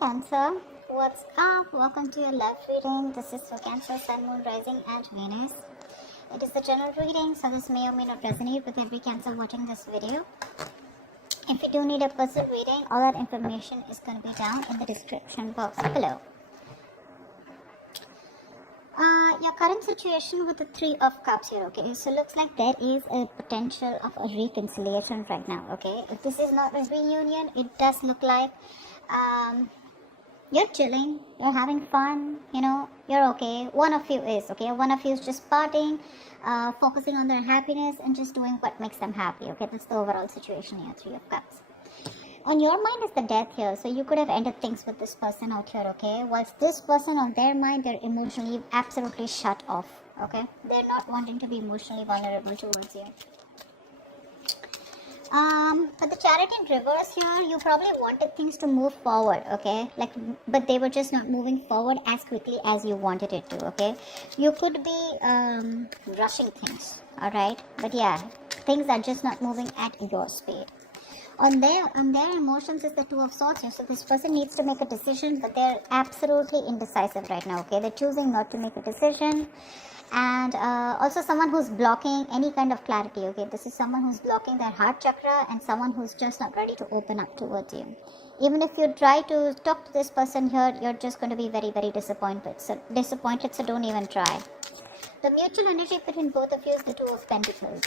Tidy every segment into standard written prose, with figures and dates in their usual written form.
Cancer, what's up? Welcome to your love reading. This is for Cancer, Sun, Moon, Rising, and Venus. It is the general reading, so this may or may not resonate with every Cancer watching this video. If you do need a personal reading, all that information is going to be down in the description box below. Your current situation with the Three of Cups here, okay? So looks like there is a potential of a reconciliation right now, okay? If this is not a reunion, it does look like you're chilling, you're having fun, you're okay. One of you is, okay? One of you is just partying, focusing on their happiness and just doing what makes them happy, okay? That's the overall situation here, Three of Cups. On your mind is the death here, so you could have ended things with this person out here, okay? Whilst this person on their mind, they're emotionally absolutely shut off, okay? They're not wanting to be emotionally vulnerable towards you. But the Chariot in reverse here, you probably wanted things to move forward, okay? But they were just not moving forward as quickly as you wanted it to, okay? You could be rushing things, alright? But yeah, things are just not moving at your speed. On their emotions is the Two of Swords here. So this person needs to make a decision, but they're absolutely indecisive right now, okay? They're choosing not to make a decision. And also someone who's blocking any kind of clarity, okay? This is someone who's blocking their heart chakra and someone who's just not ready to open up towards you. Even if you try to talk to this person here, you're just going to be very, very disappointed. So don't even try. The mutual energy between both of you is the Two of Pentacles.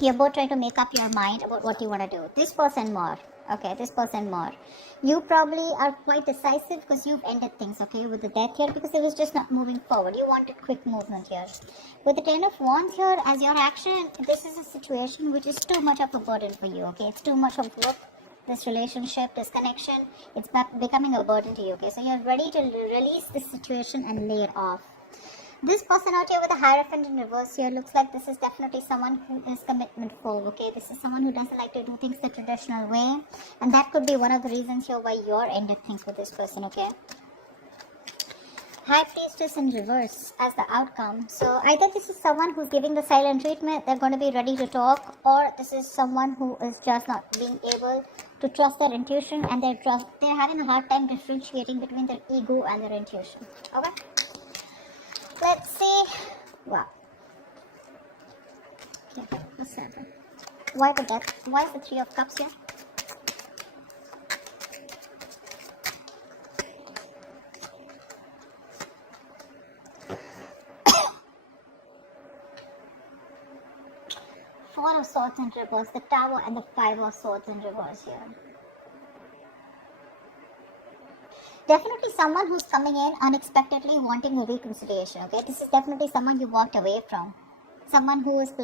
You're both trying to make up your mind about what you want to do. This person more. Okay, this person more. You probably are quite decisive because you've ended things, okay, with the death here because it was just not moving forward. You wanted quick movement here. With the Ten of Wands here, as your action, this is a situation which is too much of a burden for you, okay? It's too much of work. This relationship, this connection, it's becoming a burden to you, okay? So you're ready to release this situation and lay it off. This person out here with a Hierophant in reverse here looks like this is definitely someone who is commitment-full, okay? This is someone who doesn't like to do things the traditional way. And that could be one of the reasons here why you're ended things with this person, okay? High Priestess in reverse as the outcome. So either this is someone who's giving the silent treatment, they're going to be ready to talk, or this is someone who is just not being able to trust their intuition and they're having a hard time differentiating between their ego and their intuition, okay? Let's see. Wow. Okay, what's happening? Why the death? Why is the Three of Cups here? Four of Swords in reverse, the Tower and the Five of Swords in reverse here. Definitely someone who's coming in unexpectedly wanting a reconciliation, okay? This is definitely someone you walked away from. Someone who is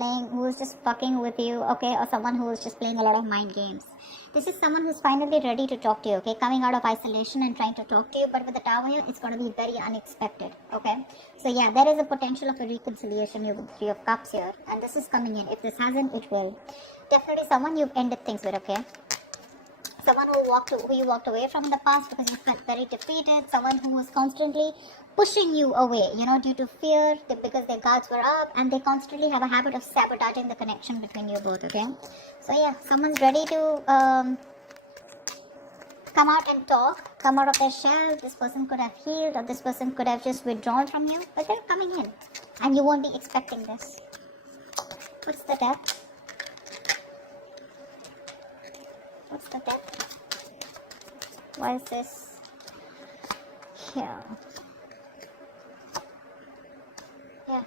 just fucking with you, okay? Or someone who is just playing a lot of mind games. This is someone who's finally ready to talk to you, okay? Coming out of isolation and trying to talk to you, but with the Tower here, it's going to be very unexpected, okay? So yeah, there is a potential of a reconciliation here with the Three of Cups here. And this is coming in. If this hasn't, it will. Definitely someone you've ended things with, okay? Someone who you walked away from in the past because you felt very defeated. Someone who was constantly pushing you away, due to fear, because their guards were up, and they constantly have a habit of sabotaging the connection between you both, okay? So yeah, someone's ready to come out and talk, come out of their shell. This person could have healed, or this person could have just withdrawn from you, but they're coming in, and you won't be expecting this. What's the death? What's the death? Why is this here? Yeah.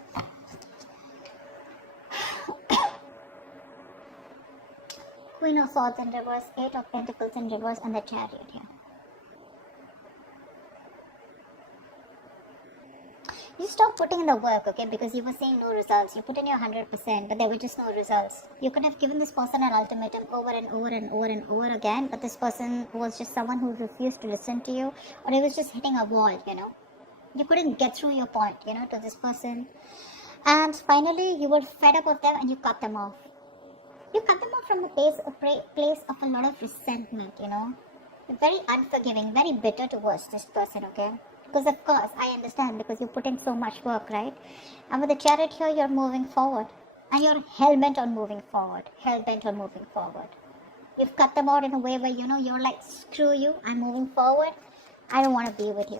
Queen of Swords in reverse, Eight of Pentacles in reverse, and the Chariot here. You stopped putting in the work, okay, because you were seeing no results. You put in your 100%, but there were just no results. You could have given this person an ultimatum over and over and over and over again, but this person was just someone who refused to listen to you, or he was just hitting a wall, You couldn't get through your point, to this person. And finally, you were fed up of them and you cut them off. You cut them off from a place of a lot of resentment, You're very unforgiving, very bitter towards this person, okay? Because of course, I understand, because you put in so much work, right? And with the Chariot here, you're moving forward. And you're hell-bent on moving forward. Hell-bent on moving forward. You've cut them out in a way where, you're like, screw you, I'm moving forward. I don't want to be with you.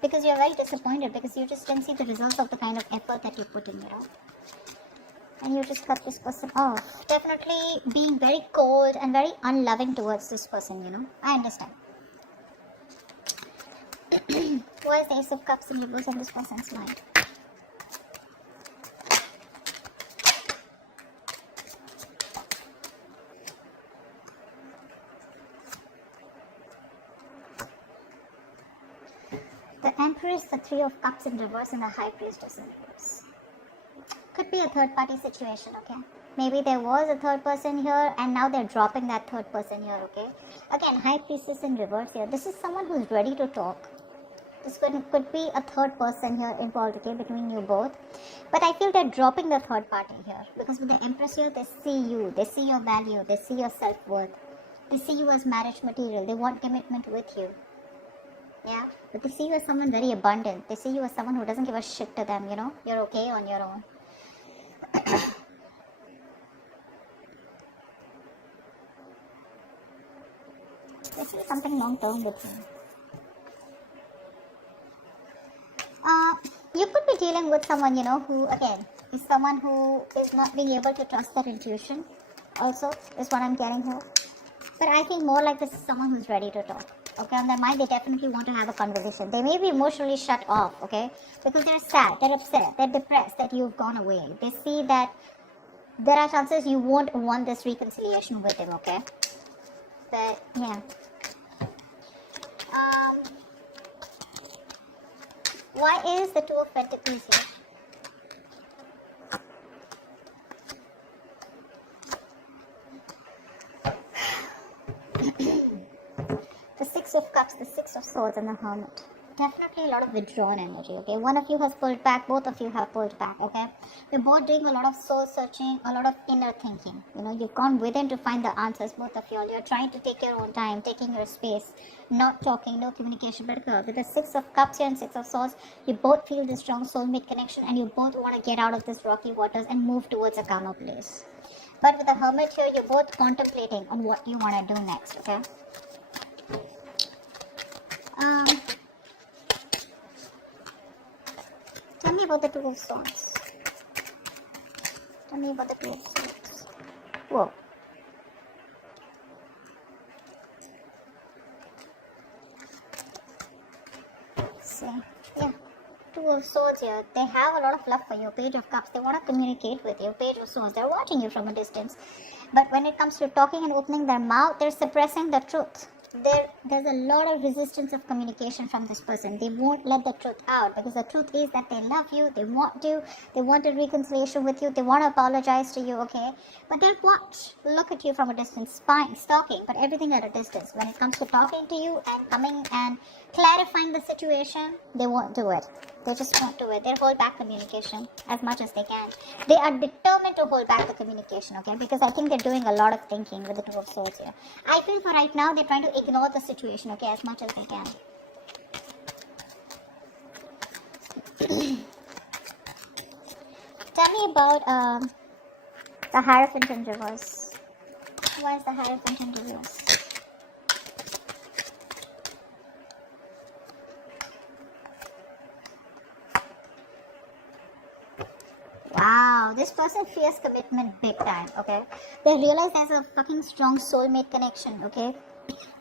Because you're very disappointed because you just didn't see the results of the kind of effort that you put in, And you just cut this person off. Definitely being very cold and very unloving towards this person, I understand. Why is the Ace of Cups in reverse in this person's mind? The Empress, the Three of Cups in reverse, and the High Priestess in reverse. Could be a third party situation, okay? Maybe there was a third person here and now they're dropping that third person here, okay? Again, High Priestess in reverse here. This is someone who's ready to talk. This could be a third person here involved, okay, between you both. But I feel they're dropping the third party here. Because with the Empress here, they see you. They see your value. They see your self-worth. They see you as marriage material. They want commitment with you. Yeah, but they see you as someone very abundant. They see you as someone who doesn't give a shit to them, You're okay on your own. They see something long term with you. You could be dealing with someone, who, again, is someone who is not being able to trust their intuition. Also, is what I'm getting here. But I think more like this is someone who's ready to talk. Okay, on their mind, they definitely want to have a conversation. They may be emotionally shut off, okay, because they're sad, they're upset, they're depressed that you've gone away. They see that there are chances you won't want this reconciliation with them, okay? But, yeah. Why is the Two of Pentacles here? The Six of Cups, the Six of Swords, and the Hermit. Definitely a lot of withdrawn energy, okay? One of you has pulled back, both of you have pulled back, okay? You're both doing a lot of soul searching, a lot of inner thinking. You've gone within to find the answers, both of you all. You're trying to take your own time, taking your space, not talking, no communication. But with the Six of Cups here and Six of Swords, you both feel this strong soulmate connection and you both want to get out of this rocky waters and move towards a calmer place. But with the Hermit here, you're both contemplating on what you want to do next, okay? Tell me about the Two of Swords. Tell me about the Two of Swords. Whoa. See, yeah. Two of Swords here. They have a lot of love for you. Page of Cups. They want to communicate with you. Page of Swords. They're watching you from a distance. But when it comes to talking and opening their mouth, they're suppressing the truth. There's a lot of resistance of communication from this person. They won't let the truth out because the truth is that they love you, they want a reconciliation with you, they want to apologize to you, okay? But they'll look at you from a distance, spying, stalking, but everything at a distance. When it comes to talking to you and coming and clarifying the situation, they won't do it. They just won't do it. They'll hold back communication as much as they can. They are determined to hold back the communication, okay? Because I think they're doing a lot of thinking with the Two of Swords here. I feel for right now, they're trying to ignore the situation, okay, as much as they can. Tell me about the Hierophant in reverse. Why is the Hierophant in reverse? Wow, this person fears commitment big time, okay? They realize there's a fucking strong soulmate connection, okay?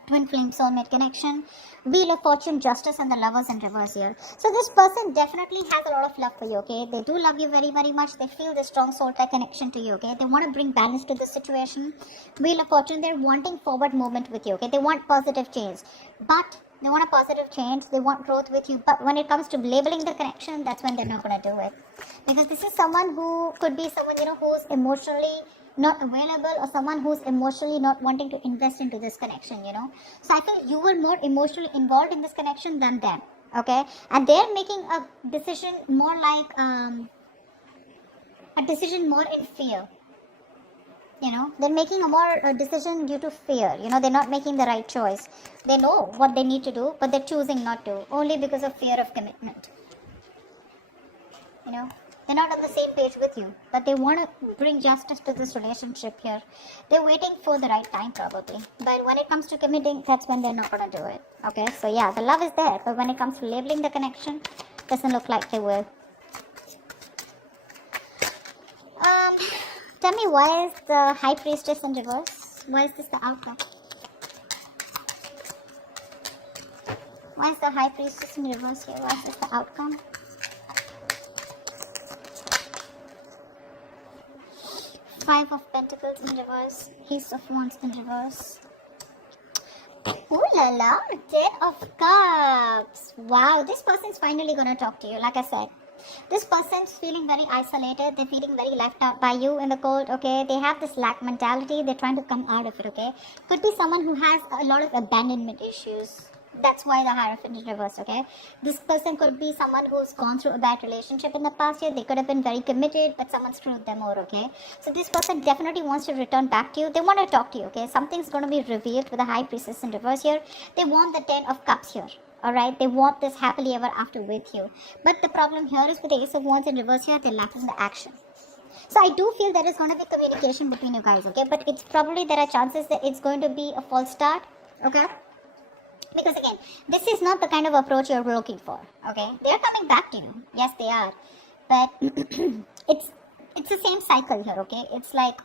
Twin flame soulmate connection. Wheel of Fortune, Justice, and the Lovers in reverse here. So this person definitely has a lot of love for you, okay? They do love you very, very much. They feel this strong soul tie connection to you, okay? They want to bring balance to the situation. Wheel of Fortune, they're wanting forward movement with you, okay? They want positive change. But they want a positive change. They want growth with you. But when it comes to labeling the connection, that's when they're not going to do it. Because this is someone who could be someone, who's emotionally not available or someone who's emotionally not wanting to invest into this connection, So I feel you were more emotionally involved in this connection than them, okay? And they're making a decision more like a decision more in fear. They're making a decision due to fear. They're not making the right choice. They know what they need to do, but they're choosing not to, only because of fear of commitment. They're not on the same page with you, but they want to bring justice to this relationship here. They're waiting for the right time probably. But when it comes to committing, that's when they're not going to do it. Okay, so yeah, the love is there, but when it comes to labeling the connection, doesn't look like they will. Tell me, why is the High Priestess in reverse? Why is this the outcome? Why is the High Priestess in reverse here? Why is this the outcome? Five of Pentacles in reverse. Ace of Wands in reverse. Ooh la la, Ten of Cups. Wow, this person's finally gonna talk to you. Like I said, this person's feeling very isolated. They're feeling very left out by you in the cold, okay? They have this lack mentality. They're trying to come out of it, okay? Could be someone who has a lot of abandonment issues. That's why the Hierophant is reversed, okay? This person could be someone who's gone through a bad relationship in the past year. They could have been very committed, but someone screwed them over, okay? So this person definitely wants to return back to you. They want to talk to you, okay? Something's going to be revealed with the High Priestess in reverse here. They want the Ten of Cups here. Alright, they want this happily ever after with you. But the problem here is with the Ace of Wands in reverse here, they're lacking the action. So I do feel there is going to be communication between you guys, okay? But it's probably there are chances that it's going to be a false start, okay? Because again, this is not the kind of approach you're looking for, okay? They're coming back to you. Yes, they are. But it's the same cycle here, okay? It's like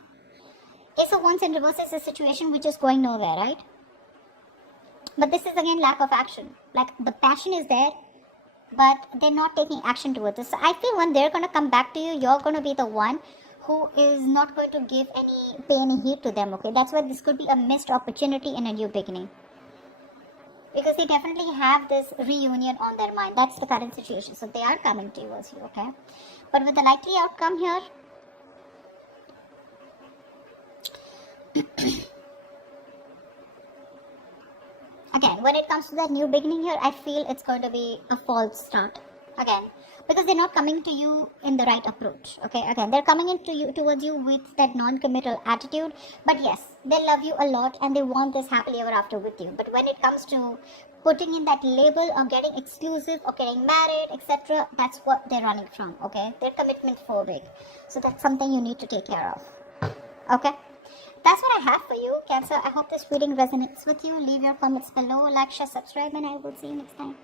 Ace of Wands in reverse is a situation which is going nowhere, right? But this is again lack of action. Like the passion is there, but they're not taking action towards this. So I feel when they're going to come back to you, you're going to be the one who is not going to pay any heed to them, okay? That's why this could be a missed opportunity in a new beginning. Because they definitely have this reunion on their mind. That's the current situation. So they are coming towards you, okay? But with the likely outcome here, again, when it comes to that new beginning here, I feel it's going to be a false start. Again, because they're not coming to you in the right approach. Okay, again, they're coming towards you with that non-committal attitude. But yes, they love you a lot and they want this happily ever after with you. But when it comes to putting in that label or getting exclusive or getting married, etc., that's what they're running from. Okay, they're commitment phobic. So that's something you need to take care of. Okay. That's what I have for you, Cancer. I hope this reading resonates with you. Leave your comments below, like, share, subscribe, and I will see you next time.